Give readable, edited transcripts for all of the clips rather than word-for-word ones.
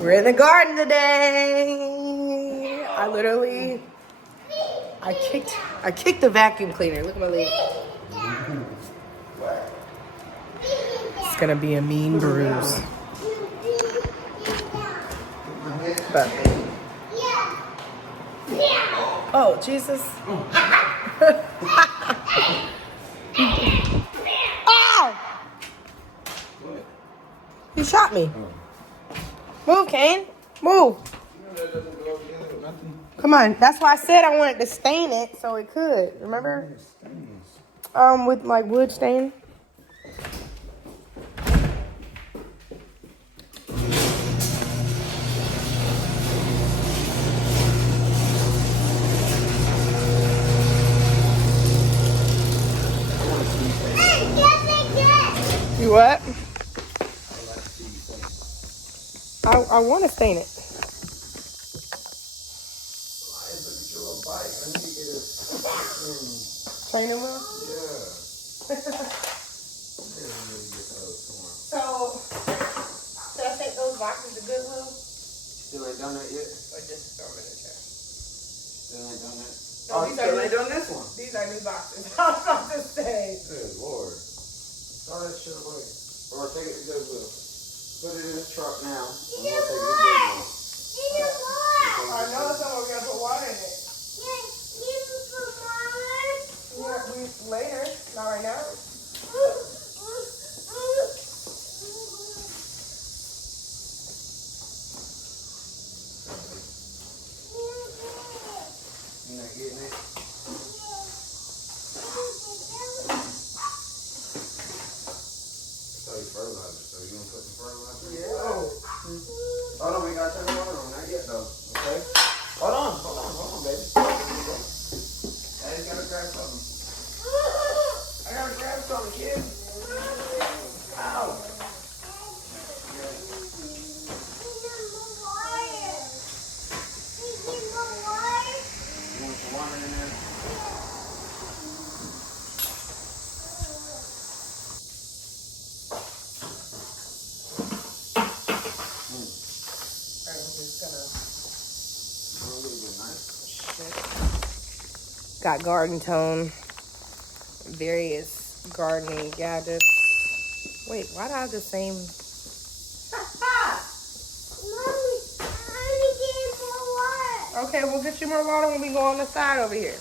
We're in the garden today. I kicked the vacuum cleaner. Look at my leg. It's gonna be a mean bruise. But oh Jesus! Oh! He shot me. Move, Kane. Move. Come on. That's why I said I wanted to stain it so it could. Remember? With like wood stain. You what? I want to stain it. Training wheel? Yeah. So, should I take those boxes to Goodwill? Still ain't done that yet? Or just throw them in the trash? Still ain't done that? No, Oh, still ain't done this one? These are new boxes. I was about to say. Good Lord. Throw that shit away. Or take it to Goodwill. Put it in the truck now. And we'll take it to Goodwill. I know someone's going to put water in it. Yeah, later. Not right now. You not getting it? So you fertilizer. So you gonna put some fertilizer in? Yeah. Oh no, we gotta turn the water on. Not yet though. Okay? Hold on, baby. I just gotta grab something. I gotta grab something, kid. Ow. You want some water in there? Got garden tone, various gardening gadgets. Wait, why do I have the same? Okay, we'll get you more water when we go on the side over here.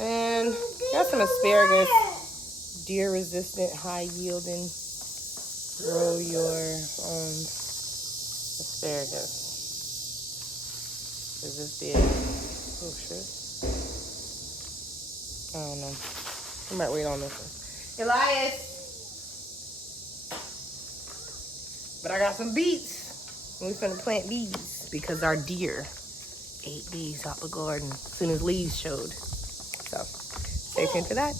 And got some asparagus, deer resistant, high yielding. Grow your own asparagus. Is this big? Oh shit. I don't know. I might wait on this one. Elias! But I got some beets. And we're gonna plant bees because our deer ate these out the garden as soon as leaves showed. So, stay tuned for that.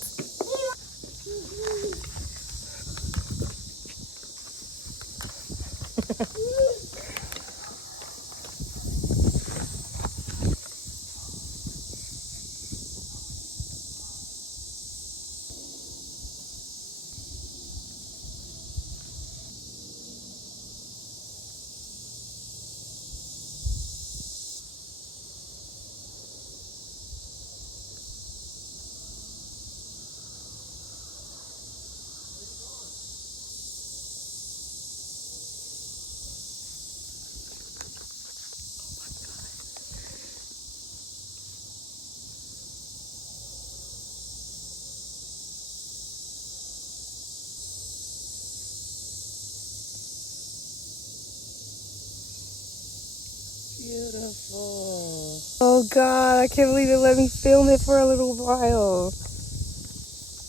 Beautiful. Oh God, I can't believe it let me film it for a little while.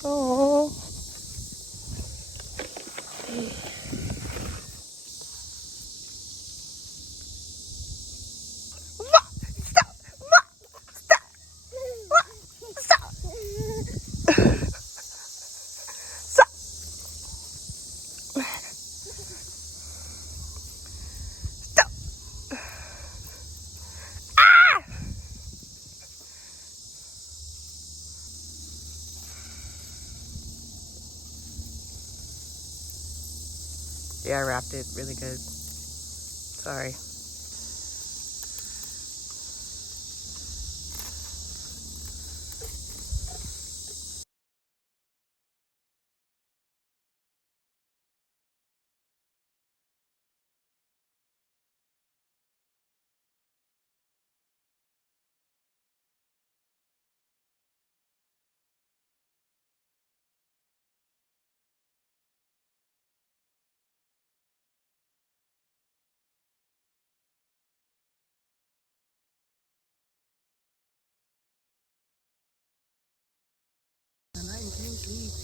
Oh. Yeah, I wrapped it really good. Sorry. deep.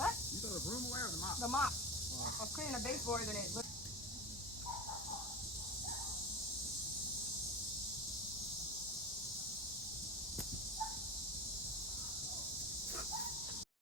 What? You throw the broom away or the mop? The mop. I was cleaning the baseboards in it.